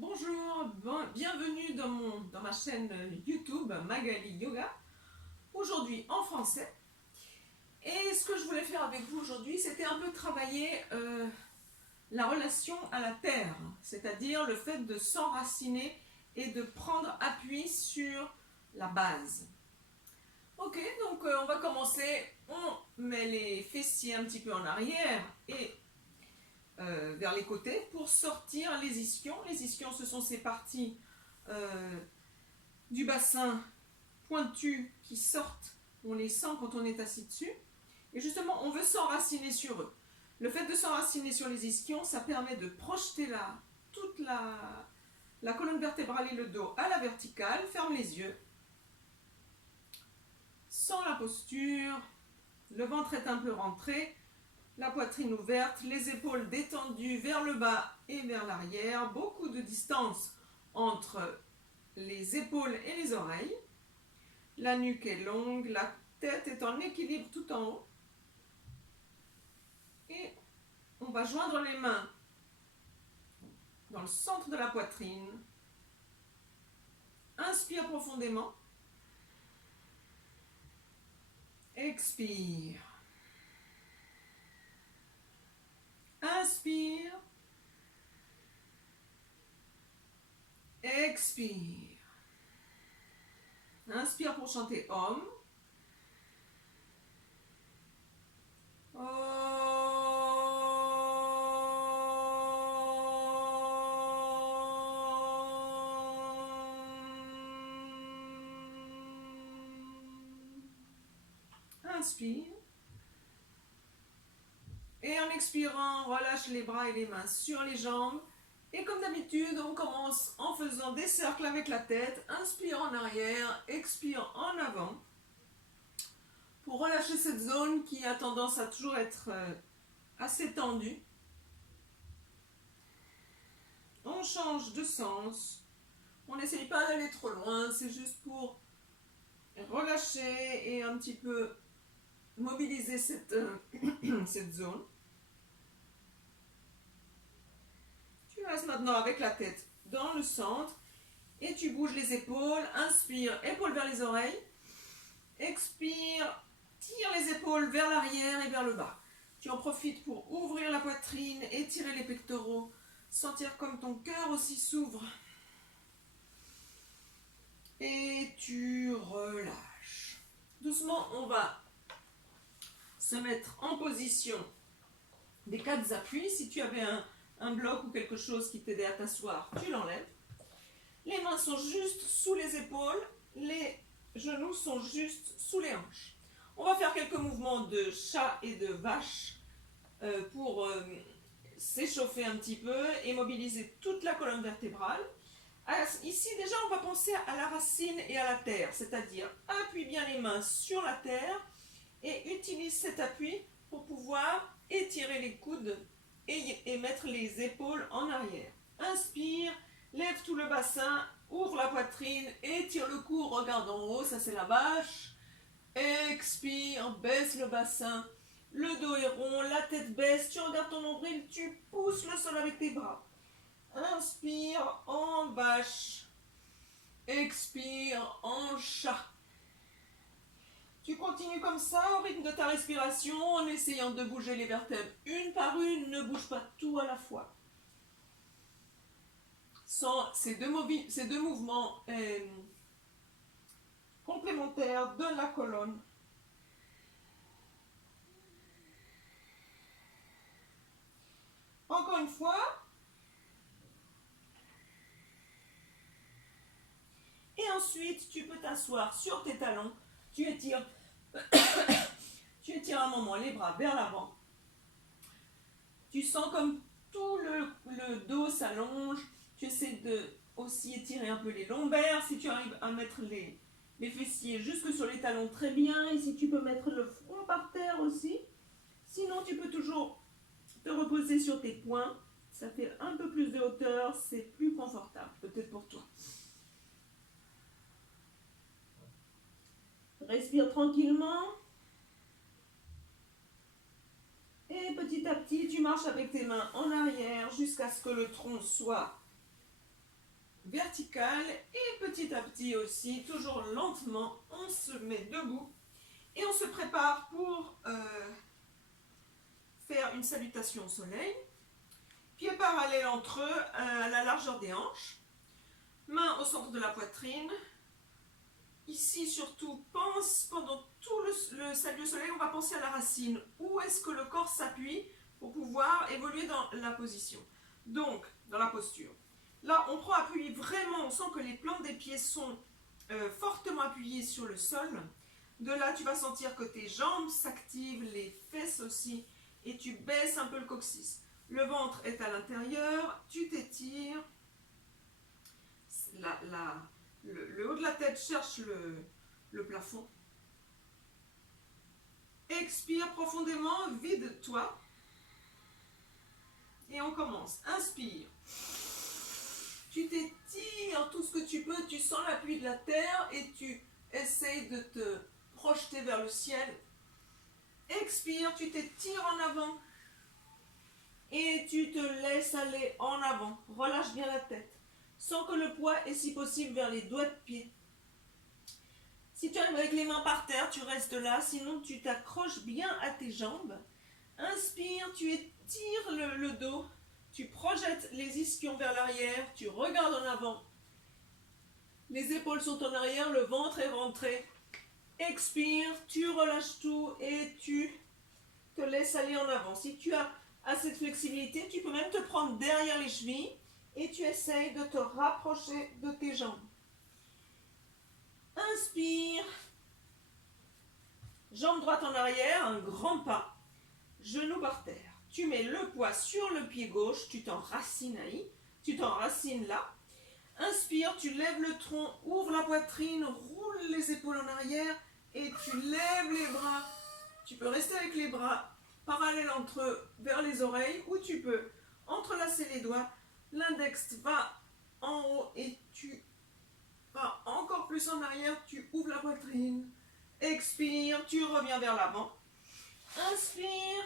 Bonjour, bienvenue dans ma chaîne YouTube Magali Yoga, aujourd'hui en français. Et ce que je voulais faire avec vous aujourd'hui, c'était un peu travailler la relation à la terre, c'est-à-dire le fait de s'enraciner et de prendre appui sur la base. Ok, donc on va commencer, on met les fessiers un petit peu en arrière et vers les côtés pour sortir les ischions. Les ischions, ce sont ces parties du bassin pointus qui sortent. On les sent quand on est assis dessus. Et justement, on veut s'enraciner sur eux. Le fait de s'enraciner sur les ischions, ça permet de projeter toute la colonne vertébrale et le dos à la verticale. Ferme les yeux. Sens la posture. Le ventre est un peu rentré. La poitrine ouverte, les épaules détendues vers le bas et vers l'arrière, beaucoup de distance entre les épaules et les oreilles. La nuque est longue, la tête est en équilibre tout en haut. Et on va joindre les mains dans le centre de la poitrine. Inspire profondément. Expire. Inspire. Expire. Inspire pour chanter Om. Inspire. Et en expirant, relâche les bras et les mains sur les jambes. Et comme d'habitude, on commence en faisant des cercles avec la tête. Inspire en arrière, expire en avant. Pour relâcher cette zone qui a tendance à toujours être assez tendue. On change de sens. On n'essaye pas d'aller trop loin, c'est juste pour relâcher et un petit peu mobiliser cette zone. Tu restes maintenant avec la tête dans le centre et tu bouges les épaules. Inspire, épaules vers les oreilles. Expire, tire les épaules vers l'arrière et vers le bas. Tu en profites pour ouvrir la poitrine, étirer les pectoraux, sentir comme ton cœur aussi s'ouvre. Et tu relâches. Doucement, on va se mettre en position des quatre appuis. Si tu avais un bloc ou quelque chose qui t'aidait à t'asseoir, tu l'enlèves. Les mains sont juste sous les épaules, les genoux sont juste sous les hanches. On va faire quelques mouvements de chat et de vache pour s'échauffer un petit peu et mobiliser toute la colonne vertébrale. Ici déjà on va penser à la racine et à la terre, c'est-à-dire appuie bien les mains sur la terre et utilise cet appui pour pouvoir étirer les coudes et mettre les épaules en arrière. Inspire, lève tout le bassin, ouvre la poitrine, étire le cou, regarde en haut, ça c'est la vache. Expire, baisse le bassin, le dos est rond, la tête baisse, tu regardes ton nombril, tu pousses le sol avec tes bras. Inspire en vache, expire en chat. Tu continues comme ça au rythme de ta respiration en essayant de bouger les vertèbres une par une, ne bouge pas tout à la fois. Sans ces deux mouvements complémentaires de la colonne. Encore une fois. Et ensuite, tu peux t'asseoir sur tes talons. Tu étires un moment les bras vers l'avant. Tu sens comme tout le dos s'allonge. Tu essaies de aussi étirer un peu les lombaires. Si tu arrives à mettre les fessiers jusque sur les talons, très bien. Et si tu peux mettre le front par terre aussi. Sinon, tu peux toujours te reposer sur tes poings. Ça fait un peu plus de hauteur. C'est plus confortable, peut-être pour toi. Respire tranquillement. Et petit à petit, tu marches avec tes mains en arrière jusqu'à ce que le tronc soit verticale et petit à petit aussi, toujours lentement, on se met debout et on se prépare pour faire une salutation au soleil. Pieds parallèles entre eux à la largeur des hanches, mains au centre de la poitrine. Ici surtout, pense pendant tout le salut au soleil, on va penser à la racine. Où est-ce que le corps s'appuie pour pouvoir évoluer dans la position. Donc, dans la posture. Là, on prend appui vraiment, on sent que les plantes des pieds sont fortement appuyées sur le sol. De là, tu vas sentir que tes jambes s'activent, les fesses aussi, et tu baisses un peu le coccyx. Le ventre est à l'intérieur, tu t'étires. Le haut de la tête cherche le plafond. Expire profondément, vide-toi. Et on commence. Inspire. Tu t'étires tout ce que tu peux, tu sens l'appui de la terre et tu essayes de te projeter vers le ciel. Expire, tu t'étires en avant et tu te laisses aller en avant. Relâche bien la tête. Sens que le poids est si possible vers les doigts de pied. Si tu arrives avec les mains par terre, tu restes là, sinon tu t'accroches bien à tes jambes. Inspire, tu étires le dos, tu projettes les ischions vers l'arrière, tu regardes en avant. Les épaules sont en arrière, le ventre est rentré. Expire, tu relâches tout et tu te laisses aller en avant. Si tu as assez de flexibilité, tu peux même te prendre derrière les chevilles et tu essayes de te rapprocher de tes jambes. Inspire. Jambe droite en arrière, un grand pas. Genou par terre. Tu mets le poids sur le pied gauche, tu t'enracines là. Inspire, tu lèves le tronc, ouvre la poitrine, roule les épaules en arrière et tu lèves les bras. Tu peux rester avec les bras parallèles entre eux vers les oreilles ou tu peux entrelacer les doigts. L'index va en haut et tu vas encore plus en arrière, tu ouvres la poitrine. Expire, tu reviens vers l'avant. Inspire.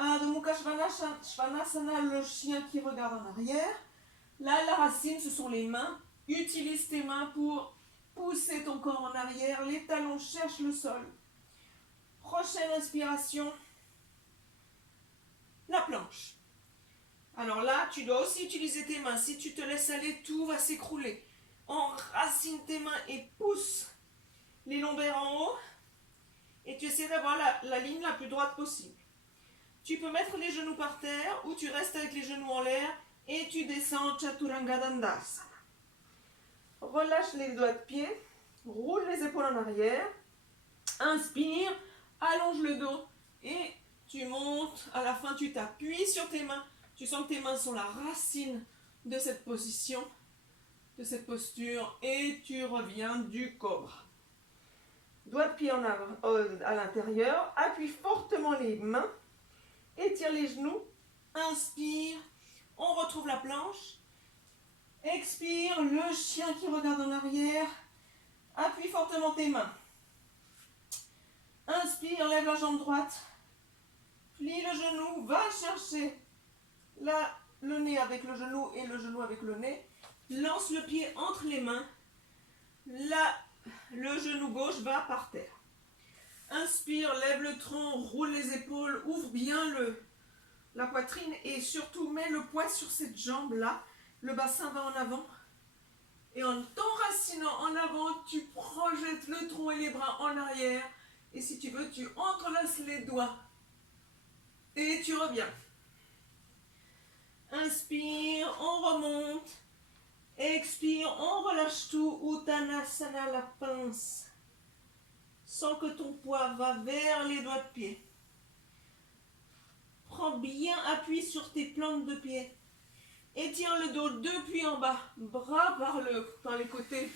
Adho Mukha Svanasana, le chien qui regarde en arrière. Là, la racine, ce sont les mains. Utilise tes mains pour pousser ton corps en arrière. Les talons cherchent le sol. Prochaine inspiration. La planche. Alors là, tu dois aussi utiliser tes mains. Si tu te laisses aller, tout va s'écrouler. Enracine tes mains et pousse les lombaires en haut. Et tu essaies d'avoir la ligne la plus droite possible. Tu peux mettre les genoux par terre ou tu restes avec les genoux en l'air et tu descends Chaturanga Dandasana. Relâche les doigts de pied, roule les épaules en arrière, inspire, allonge le dos et tu montes. À la fin, tu t'appuies sur tes mains. Tu sens que tes mains sont la racine de cette position, de cette posture et tu reviens du cobra. Doigts de pied en avant, à l'intérieur, appuie fortement les mains. Étire les genoux, inspire, on retrouve la planche, expire, le chien qui regarde en arrière, appuie fortement tes mains, inspire, lève la jambe droite, plie le genou, va chercher le nez avec le genou et le genou avec le nez, lance le pied entre les mains, le genou gauche va par terre. Inspire, lève le tronc, roule les épaules, ouvre bien la poitrine et surtout mets le poids sur cette jambe-là. Le bassin va en avant. Et en t'enracinant en avant, tu projettes le tronc et les bras en arrière. Et si tu veux, tu entrelaces les doigts. Et tu reviens. Inspire, on remonte. Expire, on relâche tout. Uttanasana, la pince. Sens que ton poids va vers les doigts de pied. Prends bien appui sur tes plantes de pied. Étire le dos depuis en bas. Bras par les côtés.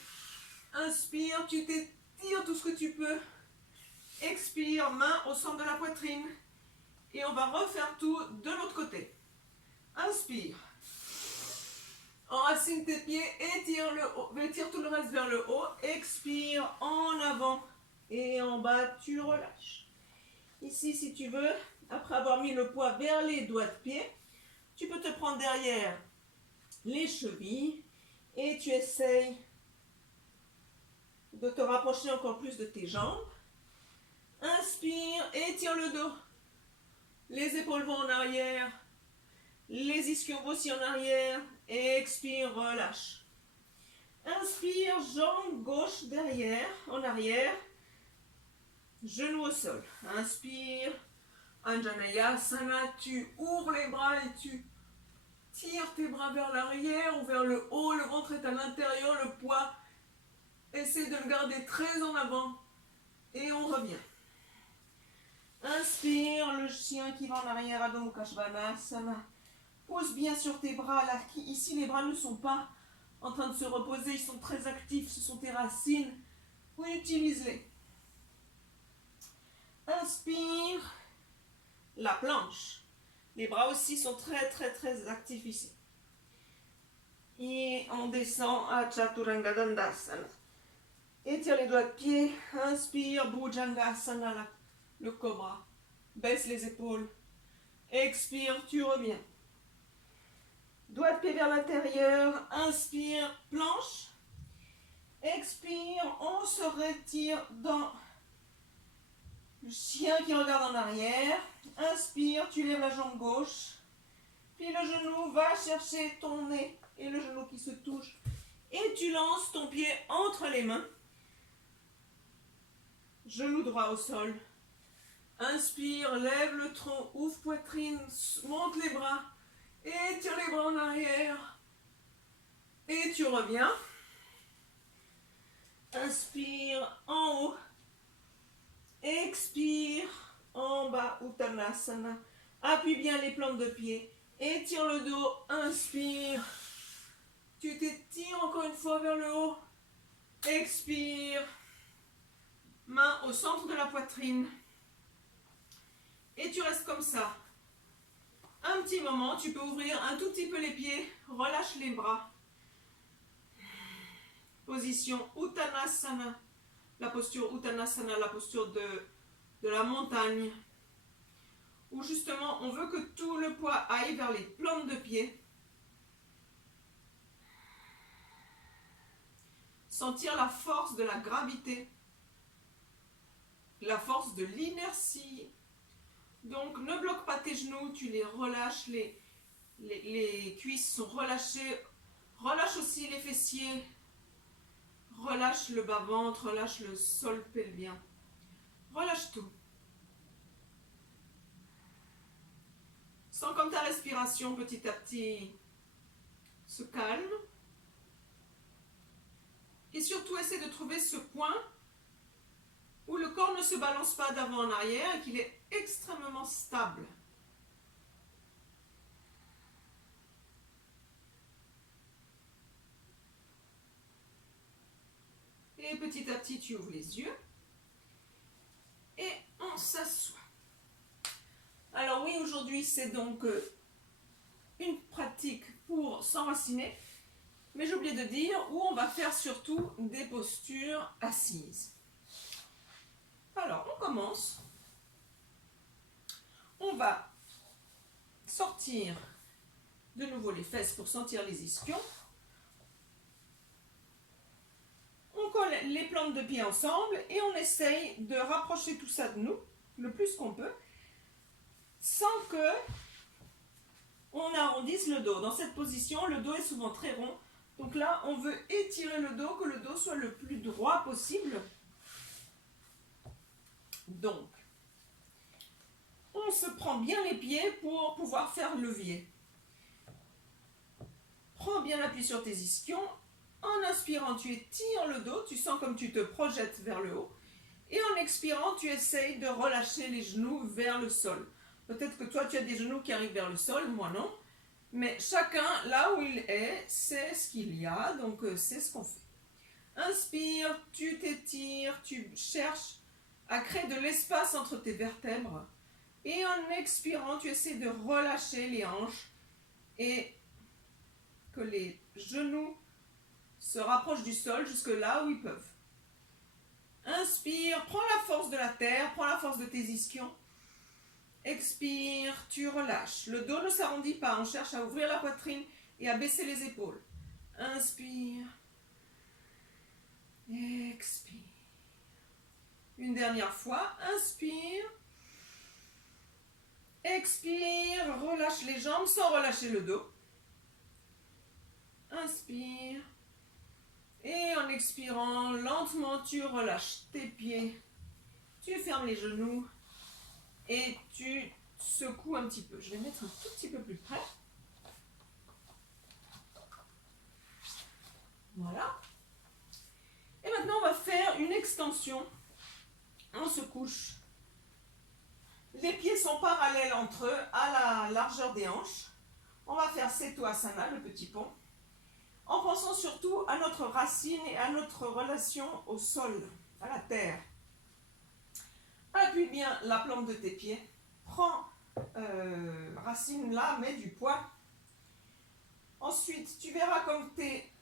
Inspire, tu t'étires tout ce que tu peux. Expire, main au centre de la poitrine. Et on va refaire tout de l'autre côté. Inspire. Enracine tes pieds, étire tout le reste vers le haut. Expire, en avant. Et en bas, tu relâches. Ici, si tu veux, après avoir mis le poids vers les doigts de pied, tu peux te prendre derrière les chevilles Et tu essayes de te rapprocher encore plus de tes jambes. Inspire, étire le dos. Les épaules vont en arrière. Les ischions vont aussi en arrière. Expire, relâche. Inspire, jambe gauche derrière, en arrière. Genou au sol. Inspire. Anjaneyasana, tu ouvres les bras et tu tires tes bras vers l'arrière ou vers le haut. Le ventre est à l'intérieur, le poids. Essaie de le garder très en avant. Et on revient. Inspire, le chien qui va en arrière, Adho Mukha Svanasana. Pose bien sur tes bras. Là, ici, les bras ne sont pas en train de se reposer. Ils sont très actifs. Ce sont tes racines. Utilise-les. Inspire. La planche. Les bras aussi sont très, très, très actifs ici. Et on descend à Chaturanga Dandasana. Étire les doigts de pied. Inspire, Bhujangasana, le cobra. Baisse les épaules. Expire, tu reviens. Doigts de pied vers l'intérieur. Inspire, planche. Expire, on se retire dans le chien qui regarde en arrière. Inspire, tu lèves la jambe gauche. Puis le genou va chercher ton nez et le genou qui se touche. Et tu lances ton pied entre les mains. Genou droit au sol. Inspire, lève le tronc, ouvre poitrine, monte les bras. Étire les bras en arrière. Et tu reviens. Inspire en haut. Expire en bas, Uttanasana. Appuie bien les plantes de pied. Étire le dos. Inspire. Tu t'étires encore une fois vers le haut. Expire. Main au centre de la poitrine. Et tu restes comme ça. Un petit moment, tu peux ouvrir un tout petit peu les pieds. Relâche les bras. Position Uttanasana. La posture Uttanasana, la posture de la montagne. Où justement, on veut que tout le poids aille vers les plantes de pied. Sentir la force de la gravité. La force de l'inertie. Donc, ne bloque pas tes genoux, tu les relâches. Les cuisses sont relâchées. Relâche aussi les fessiers. Relâche le bas-ventre, relâche le sol pelvien. Relâche tout. Sens comme ta respiration petit à petit se calme. Et surtout, essaie de trouver ce point où le corps ne se balance pas d'avant en arrière et qu'il est extrêmement stable. Et petit à petit, tu ouvres les yeux. Et on s'assoit. Alors oui, aujourd'hui, c'est donc une pratique pour s'enraciner. Mais j'ai oublié de dire où on va faire surtout des postures assises. Alors, on commence. On va sortir de nouveau les fesses pour sentir les ischions. On colle les plantes de pied ensemble et on essaye de rapprocher tout ça de nous le plus qu'on peut sans que on arrondisse le dos. Dans cette position, le dos est souvent très rond. Donc là, on veut étirer le dos, que le dos soit le plus droit possible. Donc, on se prend bien les pieds pour pouvoir faire levier. Prends bien l'appui sur tes ischions. En inspirant, tu étires le dos, tu sens comme tu te projettes vers le haut. Et en expirant, tu essayes de relâcher les genoux vers le sol. Peut-être que toi, tu as des genoux qui arrivent vers le sol, moi non. Mais chacun, là où il est, c'est ce qu'il y a, donc c'est ce qu'on fait. Inspire, tu t'étires, tu cherches à créer de l'espace entre tes vertèbres. Et en expirant, tu essaies de relâcher les hanches et que les genoux se rapprochent du sol jusque là où ils peuvent. Inspire, prends la force de la terre, prends la force de tes ischions. Expire, tu relâches. Le dos ne s'arrondit pas, on cherche à ouvrir la poitrine et à baisser les épaules. Inspire. Expire. Une dernière fois, inspire. Expire, relâche les jambes sans relâcher le dos. Inspire. Et en expirant, lentement, tu relâches tes pieds. Tu fermes les genoux. Et tu secoues un petit peu. Je vais mettre un tout petit peu plus près. Voilà. Et maintenant, on va faire une extension. On se couche. Les pieds sont parallèles entre eux à la largeur des hanches. On va faire Seto Asana, le petit pont, en pensant surtout à notre racine et à notre relation au sol, à la terre. Appuie bien la plante de tes pieds. Prends racine là, mets du poids. Ensuite, tu verras comme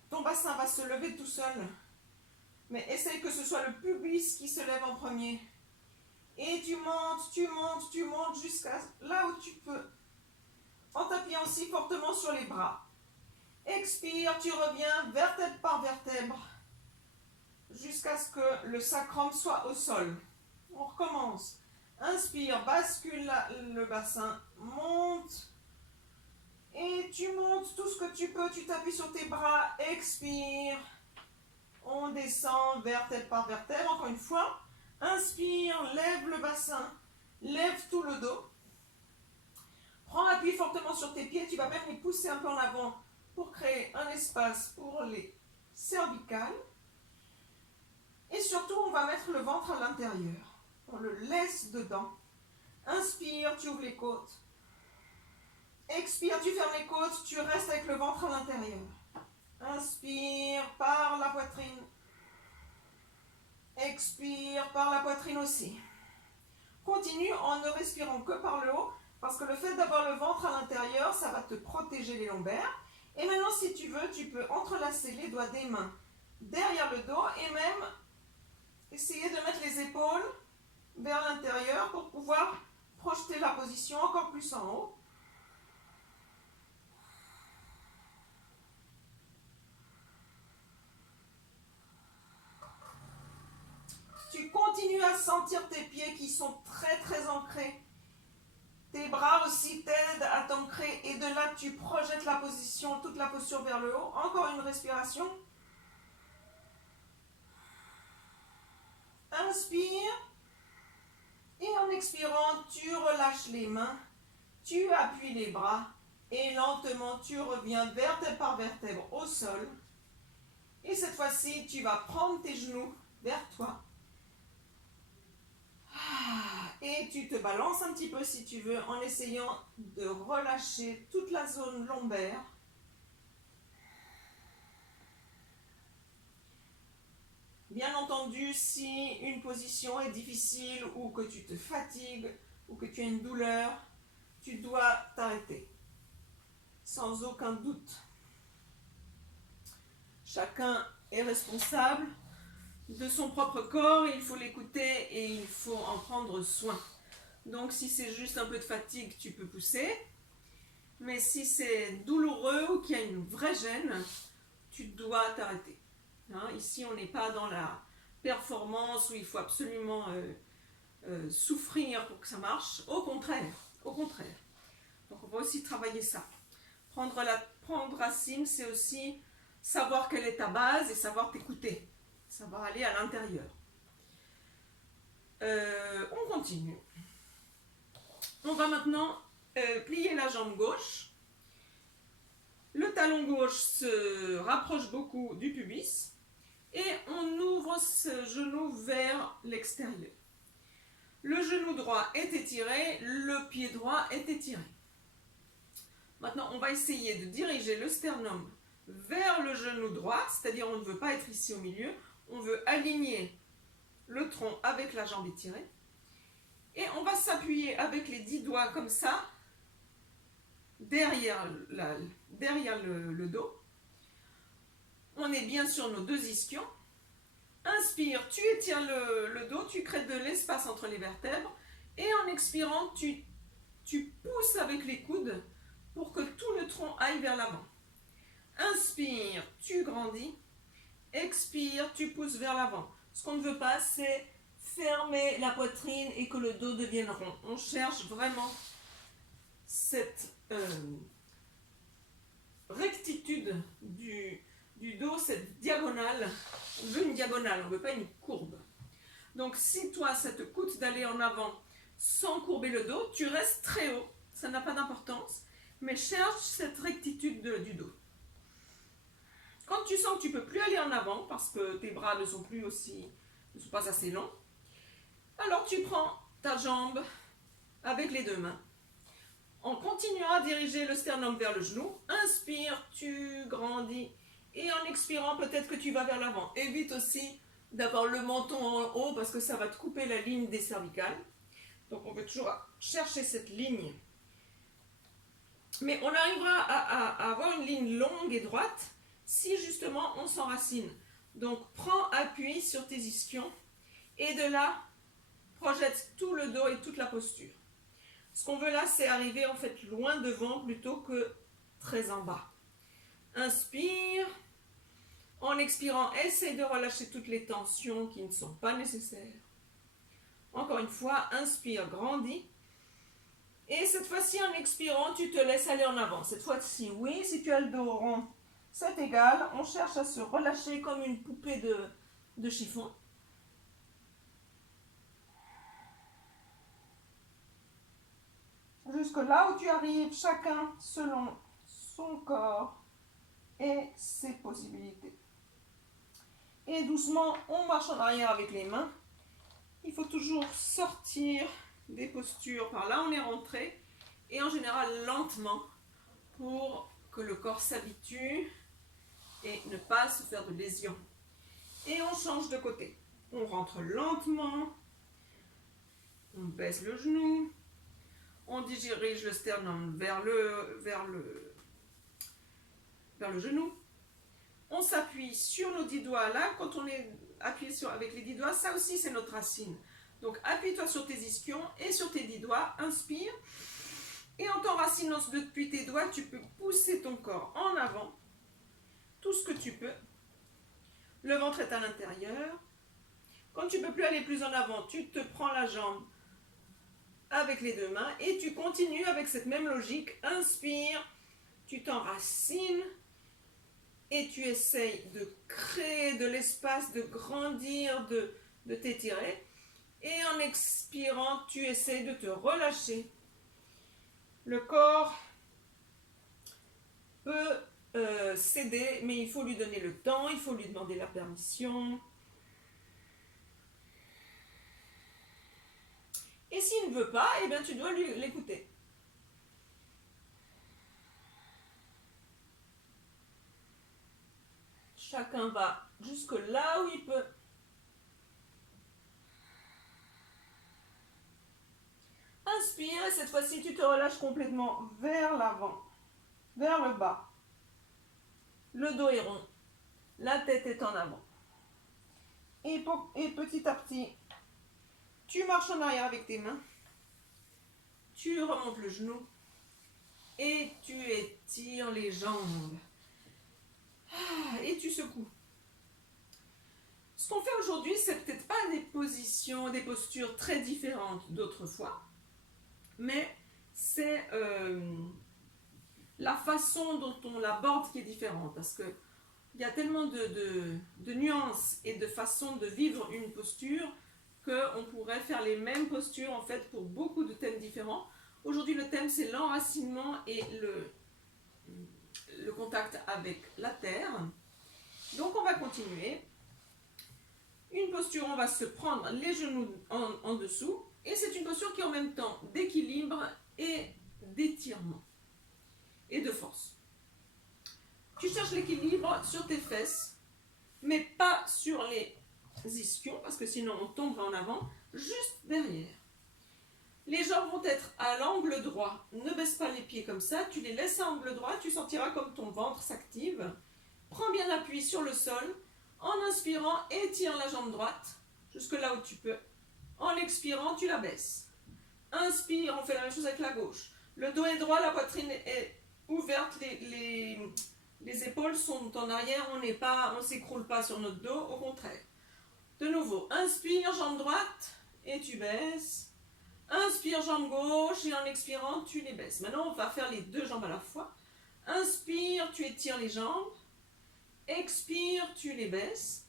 ton bassin va se lever tout seul. Mais essaye que ce soit le pubis qui se lève en premier. Et tu montes, tu montes, tu montes jusqu'à là où tu peux. En t'appuyant aussi fortement sur les bras. Expire, tu reviens vertèbre par vertèbre. Jusqu'à ce que le sacrum soit au sol. On recommence. Inspire, bascule le bassin, monte. Et tu montes tout ce que tu peux, tu t'appuies sur tes bras, expire. On descend vertèbre par vertèbre, encore une fois. Inspire, lève le bassin, lève tout le dos. Prends appui fortement sur tes pieds, tu vas même les pousser un peu en avant pour créer un espace pour les cervicales. Et surtout, on va mettre le ventre à l'intérieur. On le laisse dedans. Inspire, tu ouvres les côtes. Expire, tu fermes les côtes, tu restes avec le ventre à l'intérieur. Inspire par la poitrine. Expire par la poitrine aussi. Continue en ne respirant que par le haut, parce que le fait d'avoir le ventre à l'intérieur, ça va te protéger les lombaires. Et maintenant, si tu veux, tu peux entrelacer les doigts des mains derrière le dos et même essayer de mettre les épaules vers l'intérieur pour pouvoir projeter la position encore plus en haut. Tu continues à sentir tes pieds qui sont très très ancrés. Tes bras aussi t'aident à t'ancrer et de là tu projettes la position, toute la posture vers le haut. Encore une respiration. Inspire. Et en expirant, tu relâches les mains, tu appuies les bras et lentement tu reviens vertèbre par vertèbre au sol. Et cette fois-ci, tu vas prendre tes genoux vers toi. Et tu te balances un petit peu si tu veux en essayant de relâcher toute la zone lombaire. Bien entendu, si une position est difficile ou que tu te fatigues ou que tu as une douleur, tu dois t'arrêter. Sans aucun doute. Chacun est responsable de son propre corps, il faut l'écouter et il faut en prendre soin. Donc si c'est juste un peu de fatigue, tu peux pousser. Mais si c'est douloureux ou qu'il y a une vraie gêne, tu dois t'arrêter. Ici, on n'est pas dans la performance où il faut absolument souffrir pour que ça marche. Au contraire, au contraire. Donc on va aussi travailler ça. Prendre racine, c'est aussi savoir quelle est ta base et savoir t'écouter. Savoir aller à l'intérieur. On continue. On va maintenant plier la jambe gauche. Le talon gauche se rapproche beaucoup du pubis. Et on ouvre ce genou vers l'extérieur. Le genou droit est étiré, le pied droit est étiré. Maintenant, on va essayer de diriger le sternum vers le genou droit, c'est-à-dire on ne veut pas être ici au milieu, on veut aligner le tronc avec la jambe étirée. Et on va s'appuyer avec les 10 doigts comme ça, derrière le dos. On est bien sur nos 2 ischions. Inspire, tu étires le dos, tu crées de l'espace entre les vertèbres. Et en expirant, tu pousses avec les coudes pour que tout le tronc aille vers l'avant. Inspire, tu tu grandis. Expire, tu pousses vers l'avant. Ce qu'on ne veut pas, c'est fermer la poitrine et que le dos devienne rond. On cherche vraiment cette rectitude du dos, cette diagonale. On veut une diagonale, on ne veut pas une courbe. Donc si toi, ça te coûte d'aller en avant sans courber le dos, tu restes très haut, ça n'a pas d'importance, mais cherche cette rectitude du dos. Quand tu sens que tu ne peux plus aller en avant, parce que tes bras ne sont pas assez longs, alors tu prends ta jambe avec les deux mains, en continuant à diriger le sternum vers le genou. Inspire, tu grandis, et en expirant, peut-être que tu vas vers l'avant. Évite aussi d'avoir le menton en haut, parce que ça va te couper la ligne des cervicales. Donc on veut toujours chercher cette ligne. Mais on arrivera à avoir une ligne longue et droite si justement on s'enracine. Donc prends appui sur tes ischions et de là, projette tout le dos et toute la posture. Ce qu'on veut là, c'est arriver en fait loin devant plutôt que très en bas. Inspire. En expirant, essaye de relâcher toutes les tensions qui ne sont pas nécessaires. Encore une fois, inspire, grandis. Et cette fois-ci, en expirant, tu te laisses aller en avant. Cette fois-ci, oui, si tu as le dos rond, c'est égal. On cherche à se relâcher comme une poupée de chiffon. Jusque là où tu arrives, chacun selon son corps et ses possibilités. Et doucement, on marche en arrière avec les mains. Il faut toujours sortir des postures. Par là, on est rentré. Et en général, lentement, pour que le corps s'habitue et ne pas se faire de lésions. Et on change de côté. On rentre lentement. On baisse le genou. On dirige le sternum vers le genou. On s'appuie sur nos 10 doigts là. Quand on est appuyé avec les 10 doigts, ça aussi c'est notre racine. Donc appuie-toi sur tes ischions et sur tes 10 doigts. Inspire. Et en t'enracinant depuis tes doigts, tu peux pousser ton corps en avant. Tout ce que tu peux. Le ventre est à l'intérieur. Quand tu ne peux plus aller plus en avant, tu te prends la jambe avec les deux mains et tu continues avec cette même logique. Inspire. Tu t'enracines. Et tu essayes de créer de l'espace, de grandir, de t'étirer. Et en expirant, tu essayes de te relâcher. Le corps peut céder, mais il faut lui donner le temps, il faut lui demander la permission. Et s'il ne veut pas, eh bien, tu dois l'écouter. Chacun va jusque là où il peut. Inspire et cette fois-ci tu te relâches complètement vers l'avant, vers le bas. Le dos est rond, la tête est en avant. Et petit à petit, tu marches en arrière avec tes mains. Tu remontes le genou et tu étires les jambes. Et tu secoues. Ce qu'on fait aujourd'hui, c'est peut-être pas des positions, des postures très différentes d'autrefois, mais c'est la façon dont on l'aborde qui est différente, parce que il y a tellement de nuances et de façons de vivre une posture qu'on pourrait faire les mêmes postures en fait pour beaucoup de thèmes différents. Aujourd'hui, le thème c'est l'enracinement et le contact avec la terre. Donc on va continuer. Une posture, on va se prendre les genoux en dessous. Et c'est une posture qui est en même temps d'équilibre et d'étirement. Et de force. Tu cherches l'équilibre sur tes fesses, mais pas sur les ischions, parce que sinon on tomberait en avant, juste derrière. Les jambes vont être à l'angle droit. Ne baisse pas les pieds comme ça, tu les laisses à angle droit, tu sentiras comme ton ventre s'active. Prends bien l'appui sur le sol. En inspirant, étire la jambe droite jusque là où tu peux. En expirant, tu la baisses. Inspire, on fait la même chose avec la gauche. Le dos est droit, la poitrine est ouverte, Les épaules sont en arrière, on ne s'écroule pas sur notre dos, au contraire. De nouveau, inspire, jambe droite, et tu baisses. Inspire, jambe gauche, et en expirant, tu les baisses. Maintenant, on va faire les deux jambes à la fois. Inspire, tu étires les jambes. Expire, tu les baisses.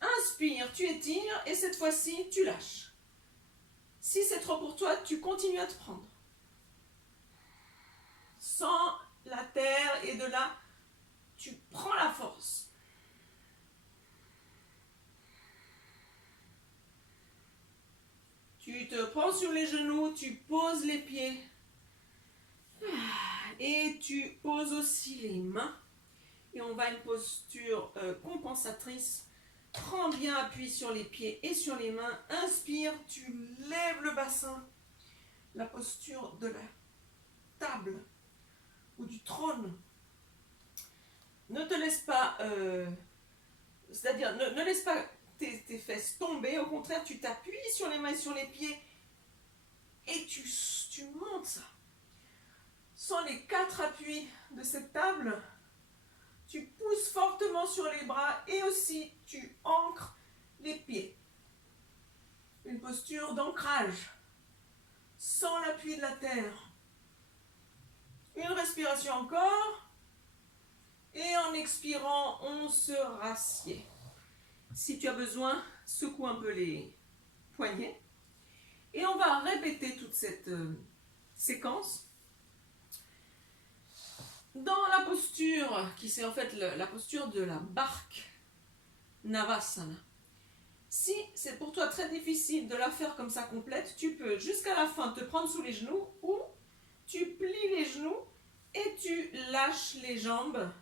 Inspire, tu étires, et cette fois-ci, tu lâches. Si c'est trop pour toi, tu continues à te prendre. Sans la terre, et de là, tu prends la force. Tu te prends sur les genoux, tu poses les pieds. Et tu poses aussi les mains. Et on va à une posture compensatrice. Prends bien appui sur les pieds et sur les mains. Inspire, tu lèves le bassin. La posture de la table ou du trône. Ne te laisse pas, c'est-à-dire ne laisse pas tes fesses tomber. Au contraire, tu t'appuies sur les mains et sur les pieds et tu montes ça. Sans les 4 appuis de cette table, tu pousses fortement sur les bras et aussi tu ancres les pieds. Une posture d'ancrage, sans l'appui de la terre. Une respiration encore. Et en expirant, on se rassied. Si tu as besoin, secoue un peu les poignets. Et on va répéter toute cette séquence. Dans la posture, qui c'est en fait la posture de la barque Navasana. Si c'est pour toi très difficile de la faire comme ça complète, tu peux jusqu'à la fin te prendre sous les genoux ou tu plies les genoux et tu lâches les jambes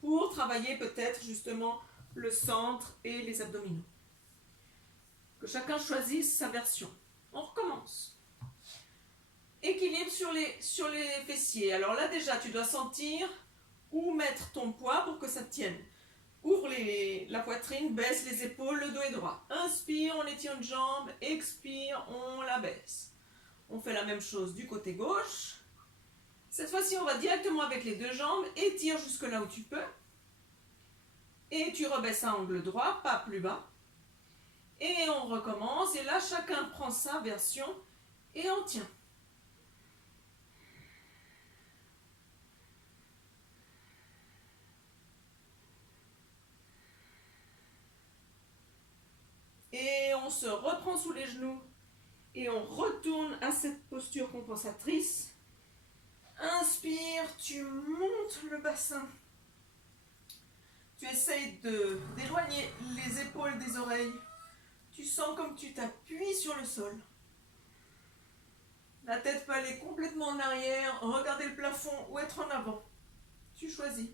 pour travailler peut-être justement le centre et les abdominaux. Que chacun choisisse sa version. On recommence. Équilibre sur les fessiers. Alors là déjà, tu dois sentir où mettre ton poids pour que ça tienne. Ouvre la poitrine, baisse les épaules, le dos est droit. Inspire, on étire une jambe. Expire, on la baisse. On fait la même chose du côté gauche. Cette fois-ci, on va directement avec les deux jambes. Étire jusque là où tu peux. Et tu rebaisses à angle droit, pas plus bas. Et on recommence. Et là, chacun prend sa version et on tient. Et on se reprend sous les genoux. Et on retourne à cette posture compensatrice. Inspire, tu montes le bassin. Tu essayes d'éloigner les épaules des oreilles. Tu sens comme tu t'appuies sur le sol. La tête peut aller complètement en arrière, regarder le plafond ou être en avant. Tu choisis.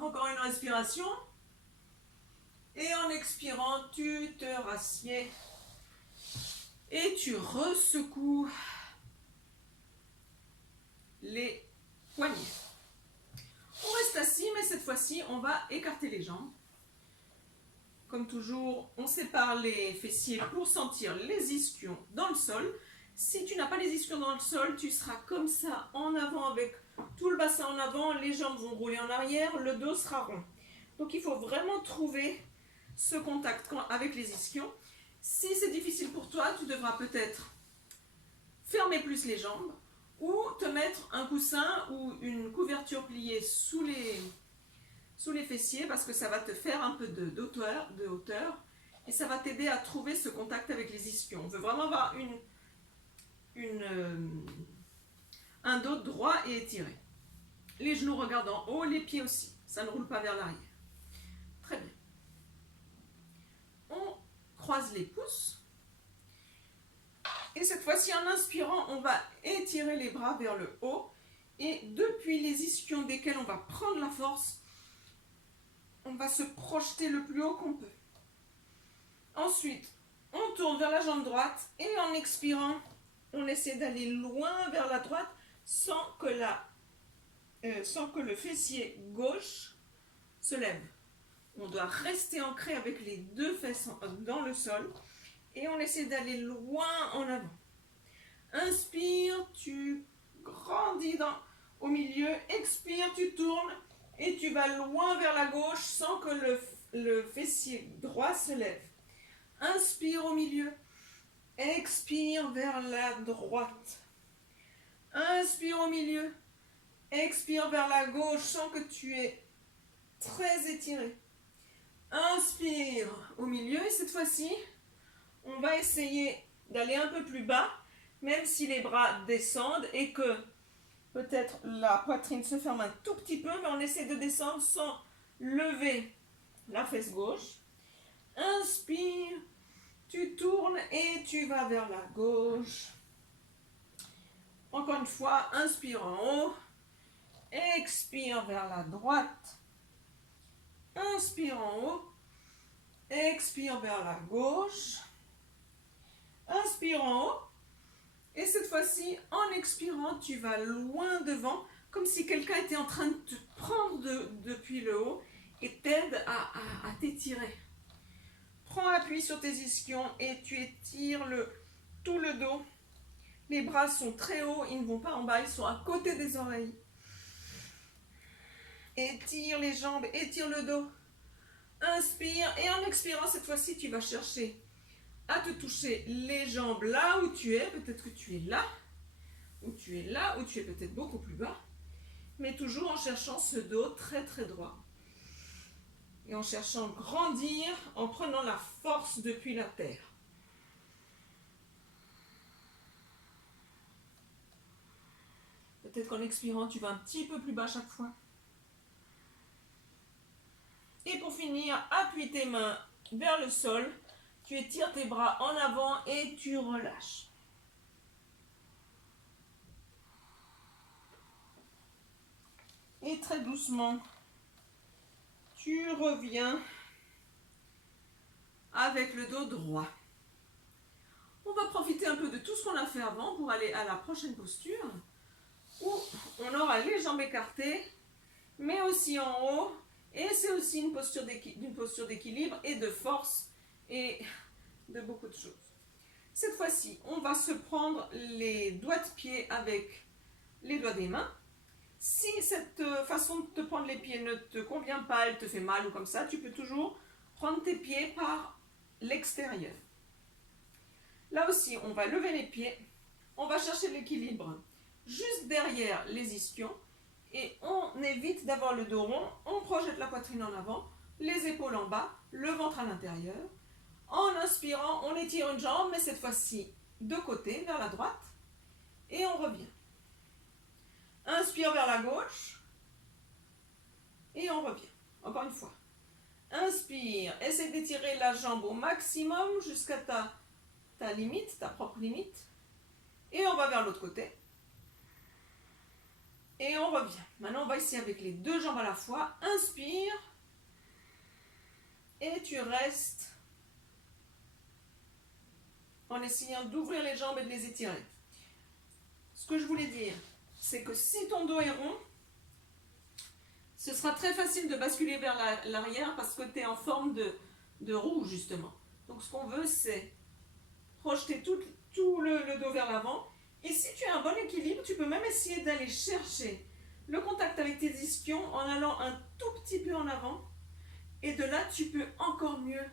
Encore une respiration. Et en expirant, tu te rassieds. Et tu ressecoues les poignets. On reste assis, mais cette fois-ci, on va écarter les jambes. Comme toujours, on sépare les fessiers pour sentir les ischions dans le sol. Si tu n'as pas les ischions dans le sol, tu seras comme ça en avant avec tout le bassin en avant. Les jambes vont rouler en arrière, le dos sera rond. Donc il faut vraiment trouver ce contact avec les ischions. Si c'est difficile pour toi, tu devras peut-être fermer plus les jambes ou te mettre un coussin ou une couverture pliée sous les fessiers parce que ça va te faire un peu de hauteur et ça va t'aider à trouver ce contact avec les ischions. On veut vraiment avoir un dos droit et étiré. Les genoux regardent en haut, les pieds aussi. Ça ne roule pas vers l'arrière. Très bien. On croise les pouces. Et cette fois-ci, en inspirant, on va étirer les bras vers le haut. Et depuis les ischions desquels on va prendre la force, on va se projeter le plus haut qu'on peut. Ensuite, on tourne vers la jambe droite. Et en expirant, on essaie d'aller loin vers la droite sans que le fessier gauche se lève. On doit rester ancré avec les deux fesses dans le sol. Et on essaie d'aller loin en avant. Inspire, tu grandis au milieu, expire, tu tournes et tu vas loin vers la gauche sans que le fessier droit se lève. Inspire au milieu, expire vers la droite. Inspire au milieu, expire vers la gauche sans que tu aies très étiré. Inspire au milieu et cette fois-ci, on va essayer d'aller un peu plus bas, même si les bras descendent et que peut-être la poitrine se ferme un tout petit peu, mais on essaie de descendre sans lever la fesse gauche. Inspire, tu tournes et tu vas vers la gauche. Encore une fois, inspire en haut, expire vers la droite. Inspire en haut, expire vers la gauche. Inspire en haut. Et cette fois-ci, en expirant, tu vas loin devant, comme si quelqu'un était en train de te prendre depuis le haut et t'aide à t'étirer. Prends appui sur tes ischions et tu étires tout le dos. Les bras sont très hauts, ils ne vont pas en bas, ils sont à côté des oreilles. Étire les jambes, étire le dos. Inspire et en expirant, cette fois-ci, tu vas chercher à te toucher les jambes là où tu es. Peut-être que tu es là, ou tu es là, ou tu es peut-être beaucoup plus bas. Mais toujours en cherchant ce dos très très droit. Et en cherchant à grandir, en prenant la force depuis la terre. Peut-être qu'en expirant, tu vas un petit peu plus bas chaque fois. Et pour finir, appuie tes mains vers le sol. Tu étires tes bras en avant et tu relâches. Et très doucement, tu reviens avec le dos droit. On va profiter un peu de tout ce qu'on a fait avant pour aller à la prochaine posture où on aura les jambes écartées, mais aussi en haut. Et c'est aussi une posture d'équilibre et de force et de beaucoup de choses. Cette fois-ci, on va se prendre les doigts de pied avec les doigts des mains. Si cette façon de te prendre les pieds ne te convient pas, elle te fait mal ou comme ça, tu peux toujours prendre tes pieds par l'extérieur. Là aussi, on va lever les pieds, on va chercher l'équilibre juste derrière les ischions et on évite d'avoir le dos rond, on projette la poitrine en avant, les épaules en bas, le ventre à l'intérieur. En inspirant, on étire une jambe, mais cette fois-ci de côté, vers la droite, et on revient. Inspire vers la gauche, et on revient. Encore une fois. Inspire, essaie d'étirer la jambe au maximum jusqu'à ta limite, ta propre limite, et on va vers l'autre côté. Et on revient. Maintenant, on va ici avec les deux jambes à la fois. Inspire, et tu restes en essayant d'ouvrir les jambes et de les étirer. Ce que je voulais dire, c'est que si ton dos est rond, ce sera très facile de basculer vers l'arrière parce que tu es en forme de roue, justement. Donc, ce qu'on veut, c'est projeter tout le dos vers l'avant. Et si tu as un bon équilibre, tu peux même essayer d'aller chercher le contact avec tes ischions en allant un tout petit peu en avant. Et de là, tu peux encore mieux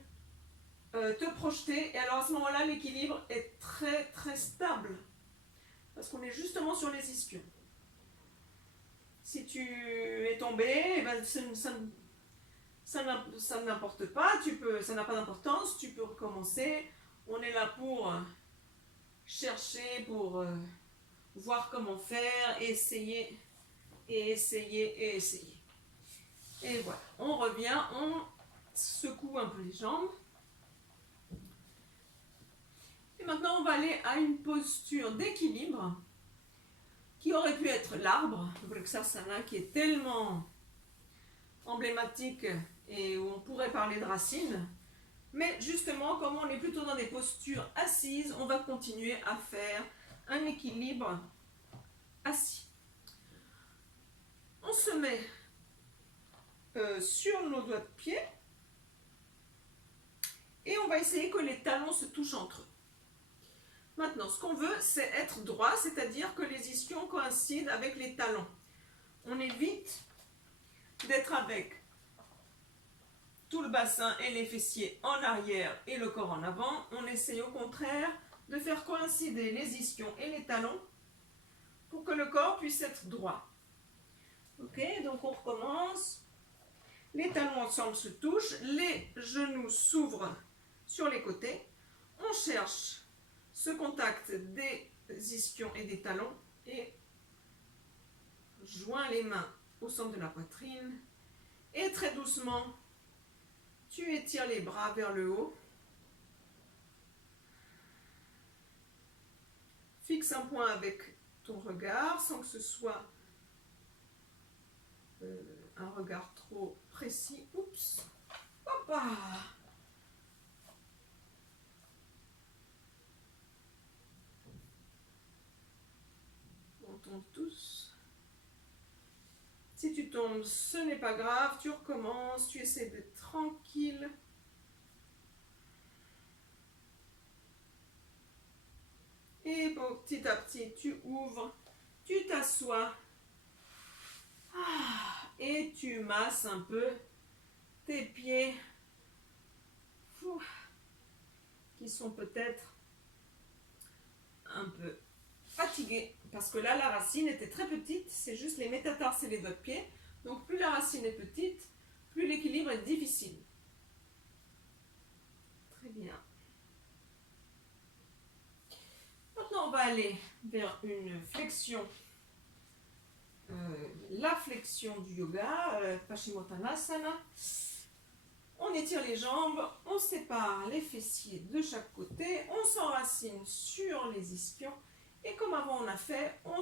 te projeter. Et alors à ce moment-là, l'équilibre est très très stable. Parce qu'on est justement sur les ischions. Si tu es tombé, eh ben, ça n'importe pas, ça n'a pas d'importance, tu peux recommencer. On est là pour chercher, pour voir comment faire, essayer, et essayer, et essayer. Et voilà, on revient, on secoue un peu les jambes. Et maintenant, on va aller à une posture d'équilibre qui aurait pu être l'arbre, le Vrksasana, qui est tellement emblématique et où on pourrait parler de racines. Mais justement, comme on est plutôt dans des postures assises, on va continuer à faire un équilibre assis. On se met sur nos doigts de pied et on va essayer que les talons se touchent entre eux. Maintenant, ce qu'on veut, c'est être droit, c'est-à-dire que les ischions coïncident avec les talons. On évite d'être avec tout le bassin et les fessiers en arrière et le corps en avant. On essaye au contraire de faire coïncider les ischions et les talons pour que le corps puisse être droit. Ok, donc on recommence. Les talons ensemble se touchent, les genoux s'ouvrent sur les côtés. On cherche ce contact des ischions et des talons et joins les mains au centre de la poitrine. Et très doucement, tu étires les bras vers le haut. Fixe un point avec ton regard sans que ce soit un regard trop précis. Oups. Hop. On tombe tous. Si tu tombes, ce n'est pas grave, tu recommences, tu essaies d'être tranquille. Et petit à petit, tu ouvres, tu t'assois. Et tu masses un peu tes pieds qui sont peut-être un peu fatigués. Parce que là, la racine était très petite, c'est juste les métatarses et les doigts de pied. Donc plus la racine est petite, plus l'équilibre est difficile. Très bien. Maintenant, on va aller vers une flexion. La flexion du yoga, Paschimottanasana. On étire les jambes, on sépare les fessiers de chaque côté, on s'enracine sur les ischions. Et comme avant on a fait, on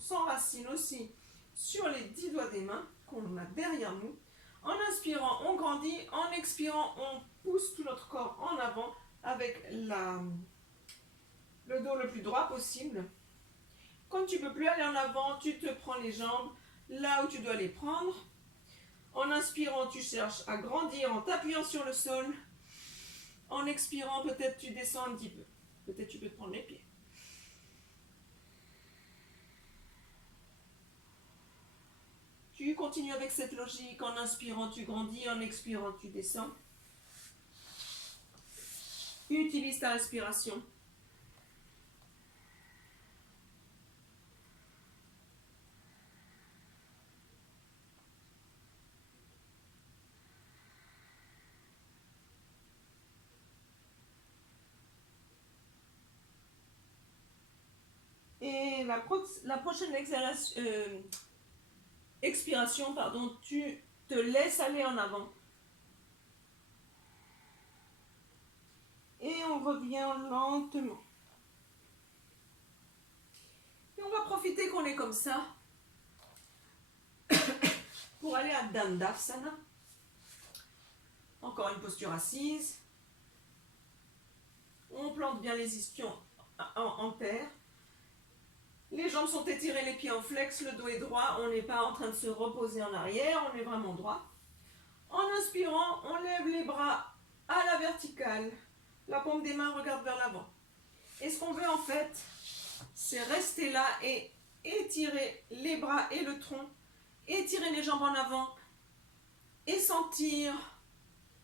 s'enracine aussi sur les 10 doigts des mains qu'on a derrière nous. En inspirant, on grandit. En expirant, on pousse tout notre corps en avant avec le dos le plus droit possible. Quand tu ne peux plus aller en avant, tu te prends les jambes là où tu dois les prendre. En inspirant, tu cherches à grandir en t'appuyant sur le sol. En expirant, peut-être tu descends un petit peu. Peut-être tu peux te prendre les pieds. Tu continues avec cette logique. En inspirant, tu grandis. En expirant, tu descends. Utilise ta respiration. Et la prochaine expiration, tu te laisses aller en avant. Et on revient lentement. Et on va profiter qu'on est comme ça pour aller à Dandasana. Encore une posture assise. On plante bien les ischions en terre. Les jambes sont étirées, les pieds en flex, le dos est droit. On n'est pas en train de se reposer en arrière, on est vraiment droit. En inspirant, on lève les bras à la verticale. La paume des mains regarde vers l'avant. Et ce qu'on veut en fait, c'est rester là et étirer les bras et le tronc. Étirer les jambes en avant et sentir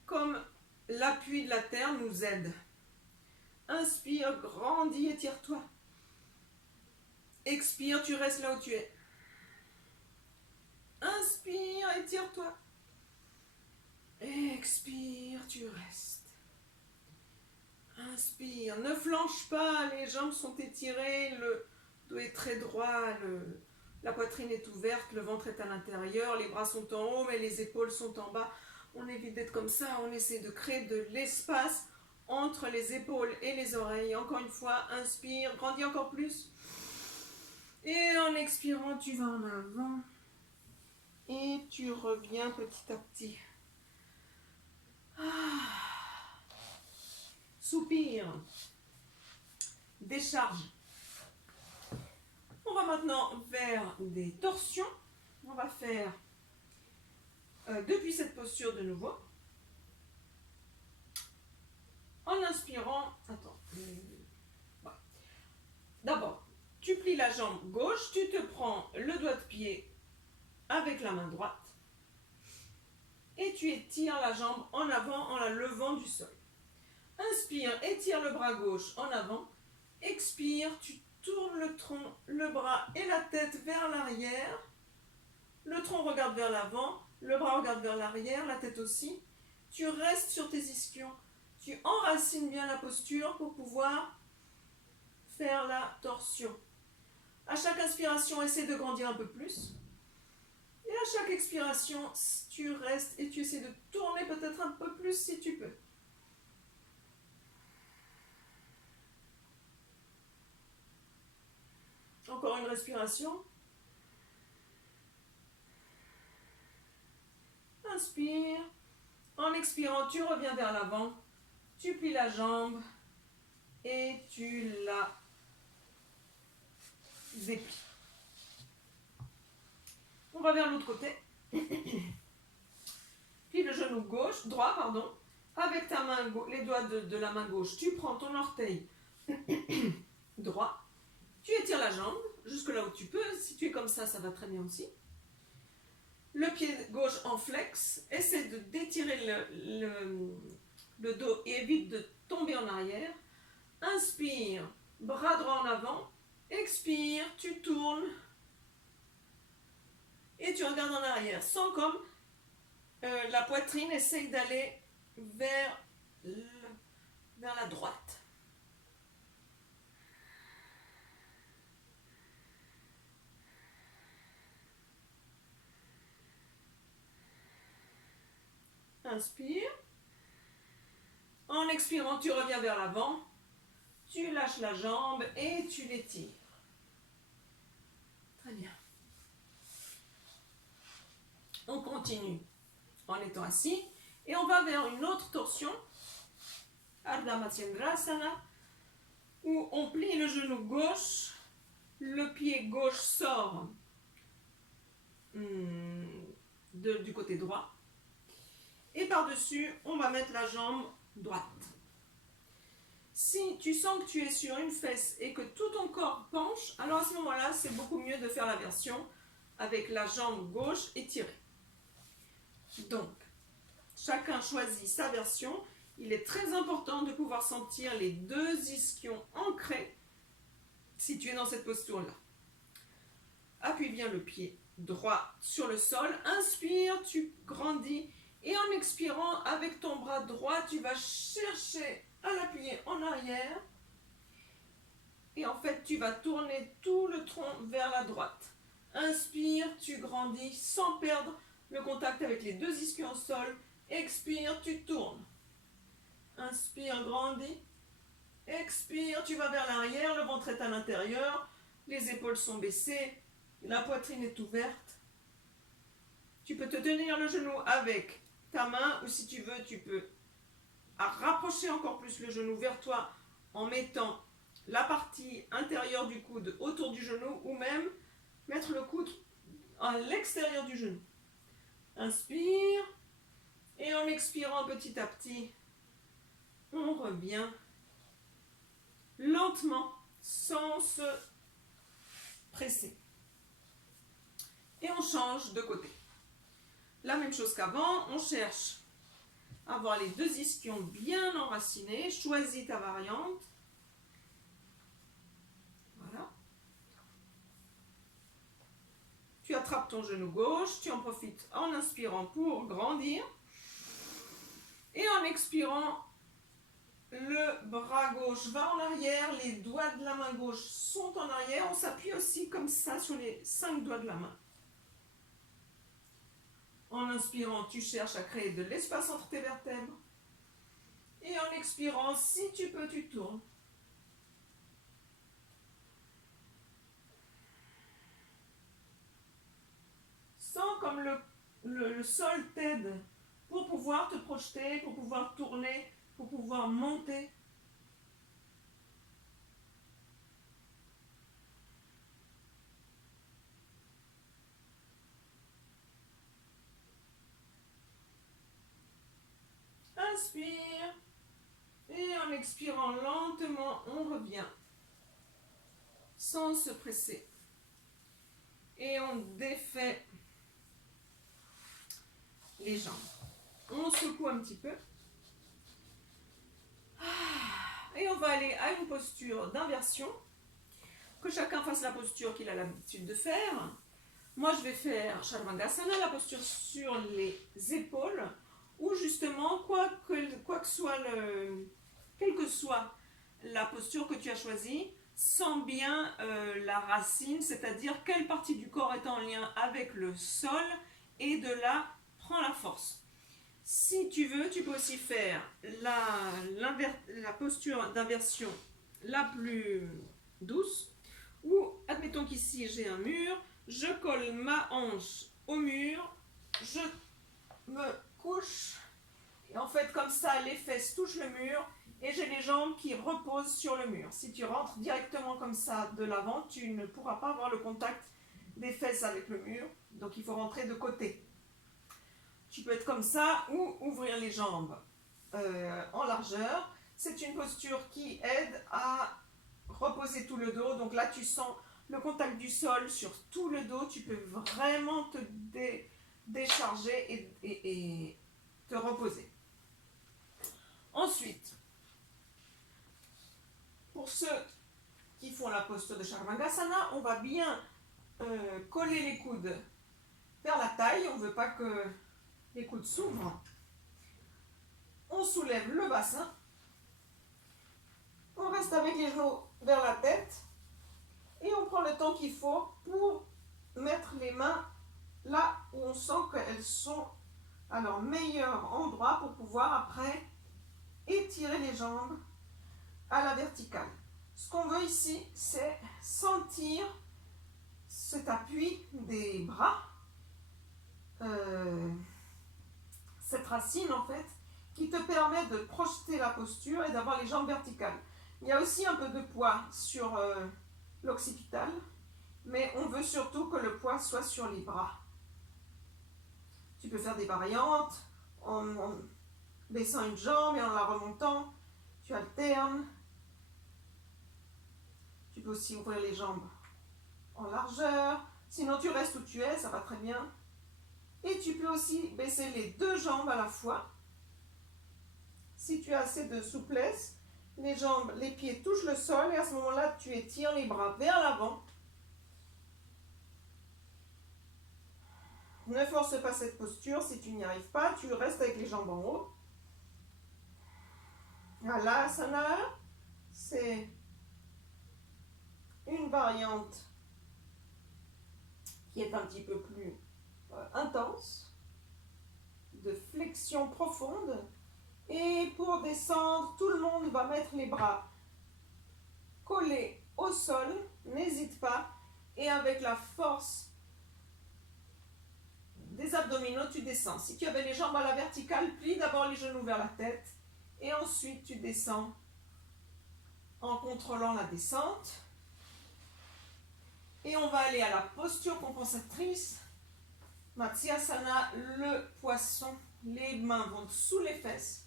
comme l'appui de la terre nous aide. Inspire, grandis, étire-toi. Expire, tu restes là où tu es. Inspire, étire-toi. Expire, tu restes. Inspire, ne flanche pas, les jambes sont étirées, le dos est très droit, la poitrine est ouverte, le ventre est à l'intérieur, les bras sont en haut, mais les épaules sont en bas. On évite d'être comme ça, on essaie de créer de l'espace entre les épaules et les oreilles. Encore une fois, inspire, grandis encore plus. Et en expirant, tu vas en avant. Et tu reviens petit à petit. Soupire. Décharge. On va maintenant vers des torsions. On va faire depuis cette posture de nouveau. En inspirant, attends. D'abord, tu plies la jambe gauche, tu te prends le doigt de pied avec la main droite. Et tu étires la jambe en avant en la levant du sol. Inspire, étire le bras gauche en avant. Expire, tu tournes le tronc, le bras et la tête vers l'arrière. Le tronc regarde vers l'avant, le bras regarde vers l'arrière, la tête aussi. Tu restes sur tes ischions. Tu enracines bien la posture pour pouvoir faire la torsion. À chaque inspiration, essaie de grandir un peu plus. Et à chaque expiration, tu restes et tu essaies de tourner peut-être un peu plus si tu peux. Encore une respiration. Inspire. En expirant, tu reviens vers l'avant. Tu plies la jambe et tu la déplies. On va vers l'autre côté. Plie le genou droit. Avec ta main, les doigts de la main gauche, tu prends ton orteil droit. Tu étires la jambe jusque là où tu peux. Si tu es comme ça va très bien aussi. Le pied gauche en flex. Essaie d'étirer le dos et évite de tomber en arrière. Inspire, bras droit en avant. Expire, tu tournes. Et tu regardes en arrière. Sens comme la poitrine essaye d'aller vers la droite. Inspire. En expirant, tu reviens vers l'avant. Tu lâches la jambe et tu l'étires. Très bien. On continue en étant assis et on va vers une autre torsion, Ardha Matsyendrasana, où on plie le genou gauche, le pied gauche sort du côté droit et par-dessus, on va mettre la jambe droite. Si tu sens que tu es sur une fesse et que tout ton corps penche, alors à ce moment-là, c'est beaucoup mieux de faire la version avec la jambe gauche étirée. Donc, chacun choisit sa version. Il est très important de pouvoir sentir les deux ischions ancrés si tu es dans cette posture-là. Appuie bien le pied droit sur le sol. Inspire, tu grandis. Et en expirant, avec ton bras droit, tu vas chercher à l'appuyer en arrière. Et en fait, tu vas tourner tout le tronc vers la droite. Inspire, tu grandis sans perdre le contact avec les deux ischions au sol. Expire, tu tournes. Inspire, grandis. Expire, tu vas vers l'arrière, le ventre est à l'intérieur. Les épaules sont baissées. La poitrine est ouverte. Tu peux te tenir le genou avec ta main ou si tu veux, tu peux rapprocher encore plus le genou vers toi en mettant la partie intérieure du coude autour du genou ou même mettre le coude à l'extérieur du genou. Inspire et en expirant petit à petit, on revient lentement sans se presser. Et on change de côté. La même chose qu'avant, on cherche à avoir les deux ischions bien enracinés. Choisis ta variante. Voilà. Tu attrapes ton genou gauche, tu en profites en inspirant pour grandir. Et en expirant, le bras gauche va en arrière, les doigts de la main gauche sont en arrière. On s'appuie aussi comme ça sur les 5 doigts de la main. En inspirant, tu cherches à créer de l'espace entre tes vertèbres. Et en expirant, si tu peux, tu tournes. Sens comme le sol t'aide pour pouvoir te projeter, pour pouvoir tourner, pour pouvoir monter. Inspire. Et en expirant lentement, on revient. Sans se presser. Et on défait les jambes. On secoue un petit peu. Et on va aller à une posture d'inversion. Que chacun fasse la posture qu'il a l'habitude de faire. Moi, je vais faire Chaturangasana, la posture sur les épaules, ou justement, quelle que soit la posture que tu as choisie, sens bien la racine, c'est-à-dire quelle partie du corps est en lien avec le sol, et de là, prends la force. Si tu veux, tu peux aussi faire la posture d'inversion la plus douce, ou admettons qu'ici j'ai un mur, je colle ma hanche au mur, je me couche, et en fait comme ça les fesses touchent le mur, et j'ai les jambes qui reposent sur le mur. Si tu rentres directement comme ça de l'avant, tu ne pourras pas avoir le contact des fesses avec le mur, donc il faut rentrer de côté. Tu peux être comme ça ou ouvrir les jambes en largeur. C'est une posture qui aide à reposer tout le dos. Donc là, tu sens le contact du sol sur tout le dos. Tu peux vraiment te décharger et te reposer. Ensuite, pour ceux qui font la posture de Chaturangasana, on va bien coller les coudes vers la taille. On ne veut pas que les coudes s'ouvrent. On soulève le bassin. On reste avec les genoux vers la tête. Et on prend le temps qu'il faut pour mettre les mains là où on sent qu'elles sont à leur meilleur endroit pour pouvoir après étirer les jambes à la verticale. Ce qu'on veut ici, c'est sentir cet appui des bras, cette racine en fait, qui te permet de projeter la posture et d'avoir les jambes verticales. Il y a aussi un peu de poids sur l'occipital, mais on veut surtout que le poids soit sur les bras. Tu peux faire des variantes en baissant une jambe et en la remontant. Tu alternes. Tu peux aussi ouvrir les jambes en largeur. Sinon, tu restes où tu es, ça va très bien. Et tu peux aussi baisser les deux jambes à la fois. Si tu as assez de souplesse, les jambes, les pieds touchent le sol et à ce moment-là, tu étires les bras vers l'avant. Ne force pas cette posture, si tu n'y arrives pas, tu restes avec les jambes en haut. Halasana, c'est une variante qui est un petit peu plus intense, de flexion profonde. Et pour descendre, tout le monde va mettre les bras collés au sol, n'hésite pas, et avec la force des abdominaux, tu descends. Si tu avais les jambes à la verticale, plie d'abord les genoux vers la tête, et ensuite tu descends en contrôlant la descente. Et on va aller à la posture compensatrice. Matsyasana, le poisson. Les mains vont sous les fesses.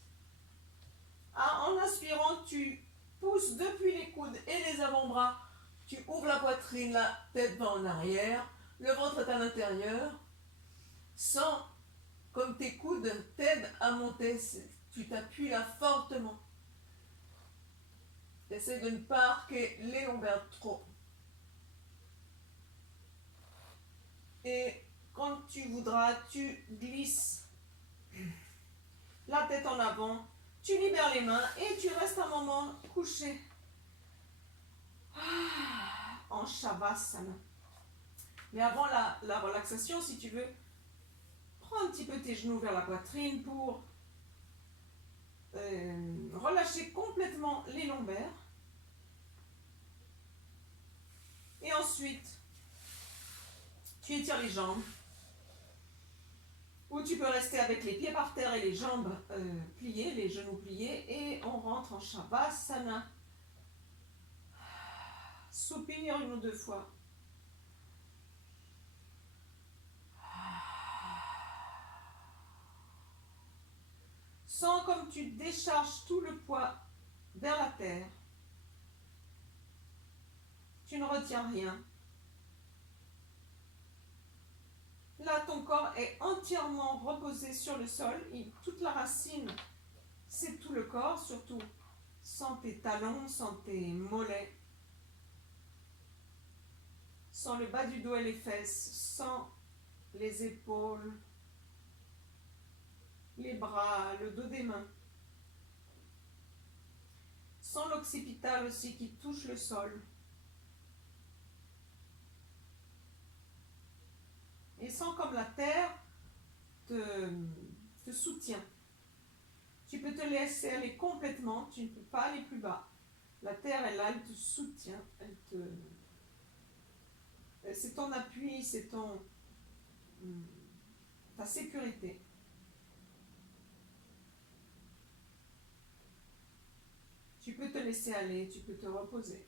En inspirant, tu pousses depuis les coudes et les avant-bras. Tu ouvres la poitrine, la tête va en arrière. Le ventre est à l'intérieur. Sens comme tes coudes t'aident à monter. Tu t'appuies là fortement. Essaie de ne pas arquer les lombaires trop. Et quand tu voudras, tu glisses la tête en avant, tu libères les mains et tu restes un moment couché en Shavasana. Mais avant la relaxation, si tu veux, prends un petit peu tes genoux vers la poitrine pour relâcher complètement les lombaires. Et ensuite, tu étires les jambes. Ou tu peux rester avec les pieds par terre et les jambes pliées, les genoux pliés, et on rentre en Shavasana. Soupire une ou deux fois. Sens comme tu décharges tout le poids vers la terre. Tu ne retiens rien. Là, ton corps est entièrement reposé sur le sol. Et toute la racine, c'est tout le corps, surtout sans tes talons, sans tes mollets, sans le bas du dos et les fesses, sans les épaules, les bras, le dos des mains. Sans l'occipital aussi qui touche le sol. Et sans comme la terre te soutient. Tu peux te laisser aller complètement, tu ne peux pas aller plus bas. La terre est là, elle te soutient, c'est ton appui, c'est ta sécurité. Tu peux te laisser aller, tu peux te reposer.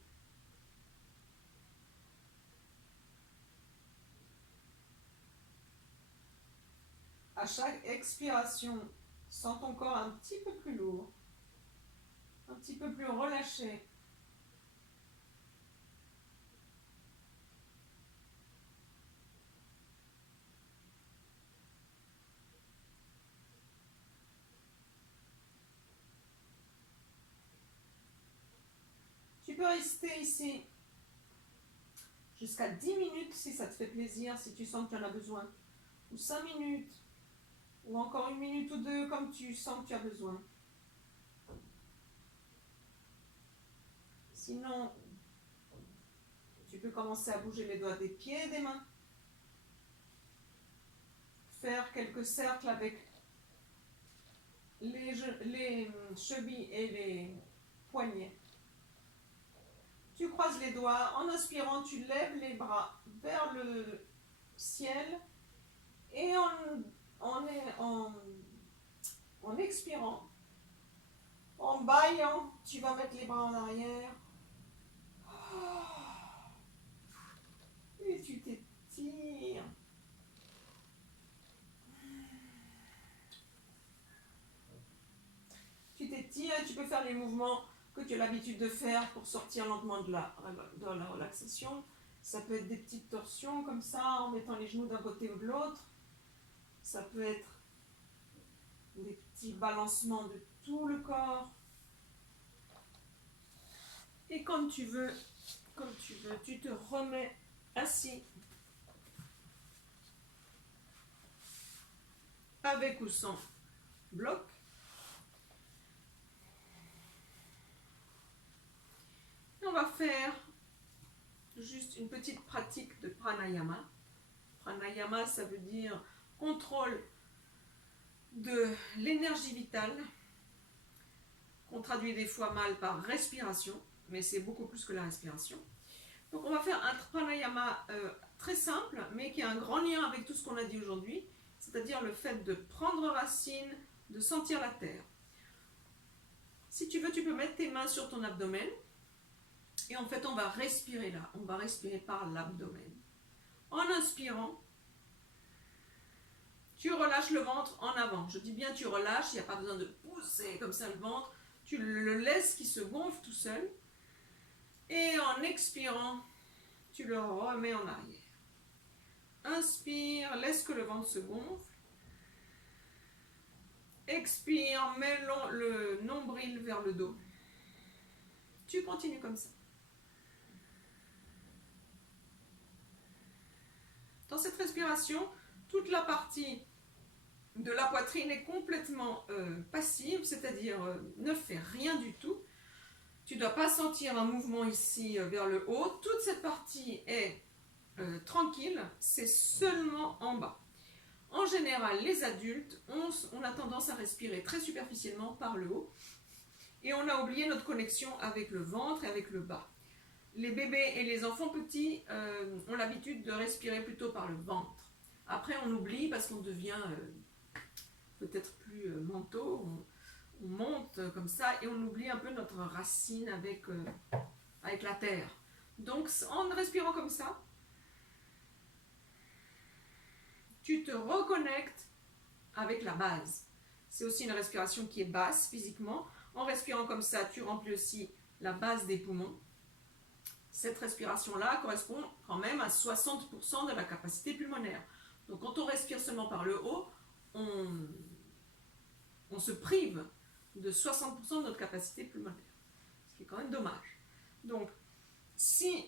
À chaque expiration, sens ton corps un petit peu plus lourd, un petit peu plus relâché. Tu peux rester ici jusqu'à 10 minutes si ça te fait plaisir, si tu sens que tu en as besoin. Ou 5 minutes, ou encore 1 minute ou 2 comme tu sens que tu as besoin. Sinon, tu peux commencer à bouger les doigts des pieds et des mains. Faire quelques cercles avec les chevilles et les poignets. Tu croises les doigts. En inspirant, tu lèves les bras vers le ciel. Et en expirant, en bâillant, tu vas mettre les bras en arrière. Et tu t'étires. Tu t'étires et tu peux faire les mouvements que tu as l'habitude de faire pour sortir lentement de la relaxation. Ça peut être des petites torsions comme ça, en mettant les genoux d'un côté ou de l'autre. Ça peut être des petits balancements de tout le corps. Et comme tu veux, tu te remets assis. Avec ou sans bloc. Et on va faire juste une petite pratique de pranayama. Pranayama, ça veut dire contrôle de l'énergie vitale, qu'on traduit des fois mal par respiration, mais c'est beaucoup plus que la respiration. Donc on va faire un pranayama très simple, mais qui a un grand lien avec tout ce qu'on a dit aujourd'hui, c'est-à-dire le fait de prendre racine, de sentir la terre. Si tu veux, tu peux mettre tes mains sur ton abdomen, et en fait on va respirer là, on va respirer par l'abdomen. En inspirant, tu relâches le ventre en avant. Je dis bien tu relâches, il n'y a pas besoin de pousser comme ça le ventre. Tu le laisses qui se gonfle tout seul. Et en expirant, tu le remets en arrière. Inspire, laisse que le ventre se gonfle. Expire, mets le nombril vers le dos. Tu continues comme ça. Dans cette respiration, toute la partie de la poitrine est complètement passive, c'est-à-dire ne fait rien du tout. Tu ne dois pas sentir un mouvement ici vers le haut. Toute cette partie est tranquille, c'est seulement en bas. En général, les adultes, on a tendance à respirer très superficiellement par le haut et on a oublié notre connexion avec le ventre et avec le bas. Les bébés et les enfants petits ont l'habitude de respirer plutôt par le ventre. Après, on oublie parce qu'on devient peut-être plus mentaux, on monte comme ça et on oublie un peu notre racine avec la terre. Donc, en respirant comme ça, tu te reconnectes avec la base. C'est aussi une respiration qui est basse physiquement. En respirant comme ça, tu remplis aussi la base des poumons. Cette respiration-là correspond quand même à 60% de la capacité pulmonaire. Donc quand on respire seulement par le haut, on se prive de 60% de notre capacité pulmonaire, ce qui est quand même dommage. Donc si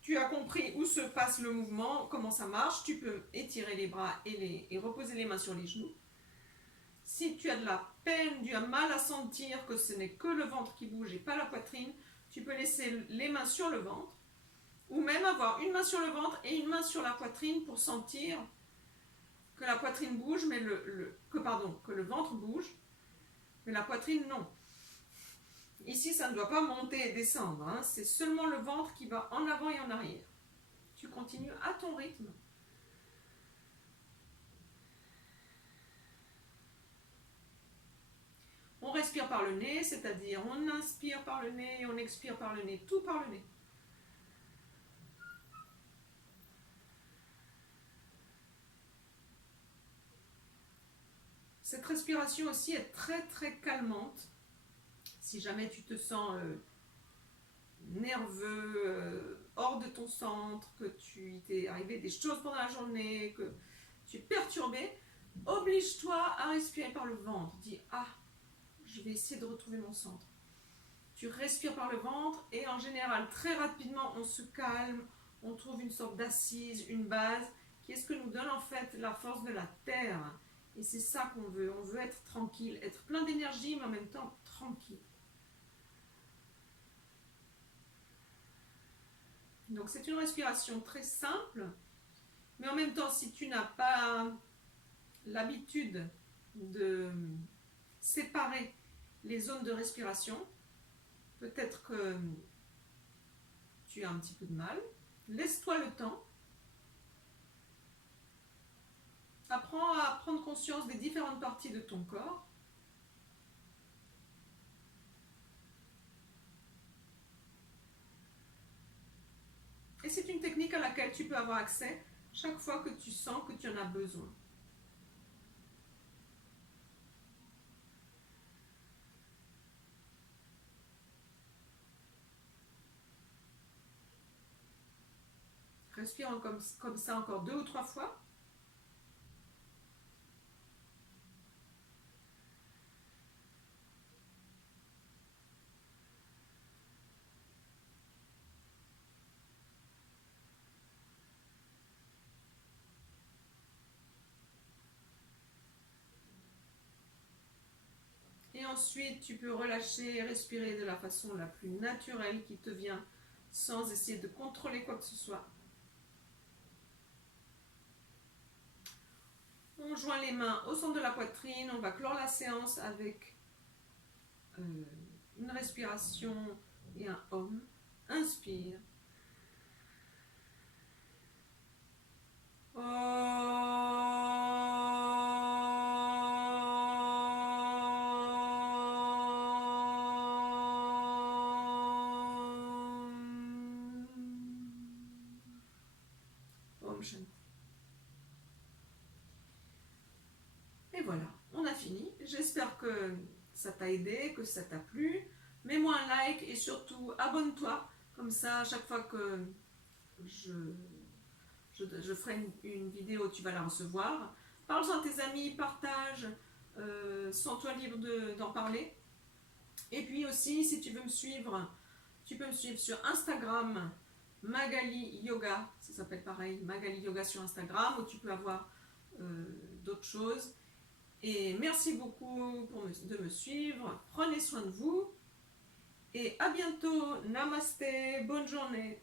tu as compris où se passe le mouvement, comment ça marche, tu peux étirer les bras et reposer les mains sur les genoux. Si tu as de la peine, tu as mal à sentir que ce n'est que le ventre qui bouge et pas la poitrine, tu peux laisser les mains sur le ventre, ou même avoir une main sur le ventre et une main sur la poitrine pour sentir que la poitrine bouge, mais que le ventre bouge, mais la poitrine non. Ici, ça ne doit pas monter et descendre, hein. C'est seulement le ventre qui va en avant et en arrière. Tu continues à ton rythme. On respire par le nez, c'est-à-dire on inspire par le nez et on expire par le nez, tout par le nez. Cette respiration aussi est très très calmante. Si jamais tu te sens nerveux, hors de ton centre, que tu t'es arrivé des choses pendant la journée, que tu es perturbé, oblige-toi à respirer par le ventre. Dis « Ah, je vais essayer de retrouver mon centre ». Tu respires par le ventre et en général, très rapidement, on se calme, on trouve une sorte d'assise, une base, qui est ce que nous donne en fait la force de la terre. Et c'est ça qu'on veut. On veut être tranquille, être plein d'énergie, mais en même temps tranquille. Donc c'est une respiration très simple, mais en même temps, si tu n'as pas l'habitude de séparer les zones de respiration, peut-être que tu as un petit peu de mal. Laisse-toi le temps. Apprends à prendre conscience des différentes parties de ton corps. Et c'est une technique à laquelle tu peux avoir accès chaque fois que tu sens que tu en as besoin. Respire comme ça encore 2 ou 3 fois. Et ensuite, tu peux relâcher et respirer de la façon la plus naturelle qui te vient, sans essayer de contrôler quoi que ce soit. On joint les mains au centre de la poitrine, on va clore la séance avec une respiration et un Om. Inspire. Om Shanti. Et voilà, on a fini. J'espère que ça t'a aidé, que ça t'a plu. Mets-moi un like et surtout abonne-toi. Comme ça, à chaque fois que je ferai une vidéo, tu vas la recevoir. Parle-en à tes amis, partage, sens-toi libre d'en parler. Et puis aussi, si tu veux me suivre, tu peux me suivre sur Instagram, Magali Yoga, ça s'appelle pareil, Magali Yoga sur Instagram, où tu peux avoir d'autres choses. Et merci beaucoup de me suivre. Prenez soin de vous. Et à bientôt. Namasté. Bonne journée.